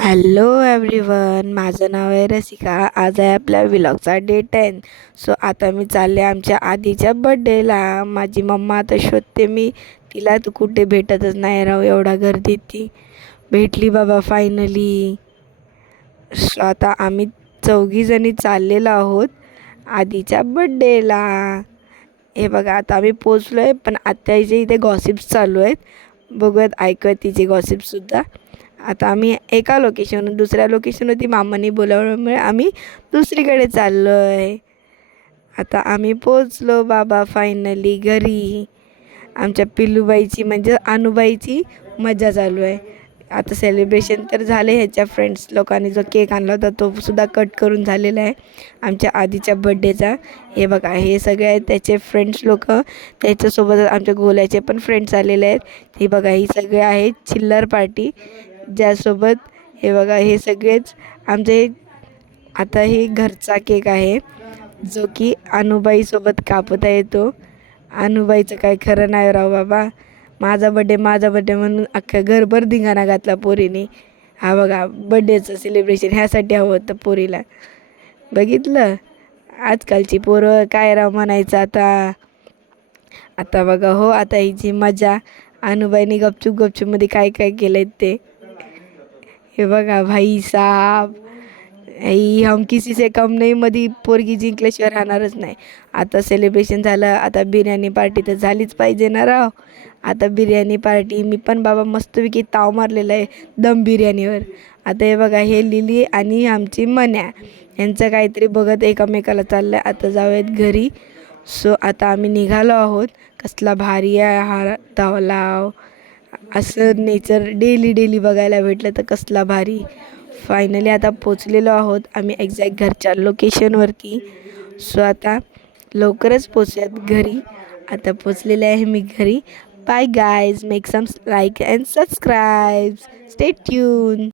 Hello everyone, माझं नाव आहे रसिका. आज आहे आपल्या व्लॉगचा डे 10. सो आता मी चालले आमच्या आधीच्या बड्डेला. माझी मम्मा आता शोधते मी तिला, तू कुठे भेटतच नाही राव, एवढा गर्दीत ती भेटली बाबा फायनली. सो आता आम्ही चौघीजणी चाललेलो आहोत आधीच्या बड्डेला. हे बघा आता आम्ही पोचलो आहे, पण आत्याचे इथे गॉसिप्स चालू आहेत. बघूयात, ऐकूयात तिचे गॉसिपसुद्धा. आता आम्ही एका लोकेशनवरून दुसऱ्या लोकेशनवरती मामांनी बोलावल्यामुळे आम्ही दुसरीकडे चाललो आहे. आता आम्ही पोचलो बाबा फायनली घरी. आमच्या पिल्लूबाईची म्हणजे अनुबाईची मजा चालू आहे. आता सेलिब्रेशन तर झाले. ह्याच्या फ्रेंड्स लोकांनी जो केक आणला होता तो सुद्धा कट करून झालेला आहे आमच्या आधीच्या बड्डेचा. हे बघा, हे सगळे आहेत त्याचे फ्रेंड्स लोक. त्याच्यासोबत आमच्या गोल्याचे पण फ्रेंड्स आलेले आहेत. हे बघा, ही सगळे आहेत चिल्लर पार्टी ज्यासोबत. हे बघा, हे सगळेच आमचे. आता हे घरचा केक आहे जो की अनुबाईसोबत कापता येतो. अनुबाईचं काय खरं नाही राव बाबा. माझा बड्डे म्हणून अख्ख्या घरभर धिंगाणा घातला पोरीने. हा बघा, बड्डेचं सेलिब्रेशन ह्यासाठी हवं होतं पोरीला. बघितलं, आजकालची पोरं काय राव म्हणायचं आता. आता बघा हो, आता हिची मजा. अनुबाईने गपचूपमध्ये काय काय केलं ते. हे बघा, भाई साहब, हम किसी से कम नाही मध्ये पोरगी जिंकल्याशिवाय राहणारच नाही. आता सेलिब्रेशन झालं, आता बिर्याणी पार्टी तर झालीच पाहिजे ना राव. आता बिर्याणी पार्टी मी पण बाबा मस्तपैकी ताव मारलेला आहे दम बिर्याणीवर. आता हे बघा, हे लिली आणि आमची मन्या यांचं काहीतरी बघत एकमेकाला चाललं आहे. आता जाऊयात घरी. सो आता आम्ही निघालो आहोत. कसला भारी आहे हा तलाव. असं नेचर डेली बघायला भेटलं तर कसला भारी. फायनली आता पोचलेलो आहोत आम्ही एक्झॅक्ट घरच्या लोकेशनवरती. सो आता लवकरच पोचूयात घरी. आता पोचलेले आहे मी घरी. Bye guys, make some like and subscribe, stay tune.